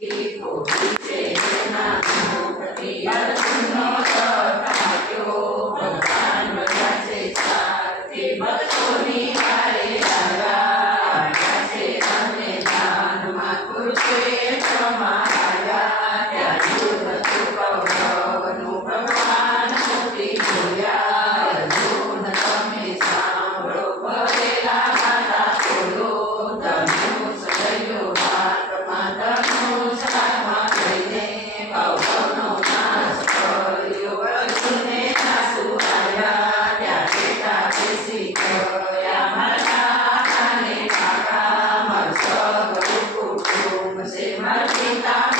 Dico, dice, non ha, non Thank you.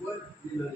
What will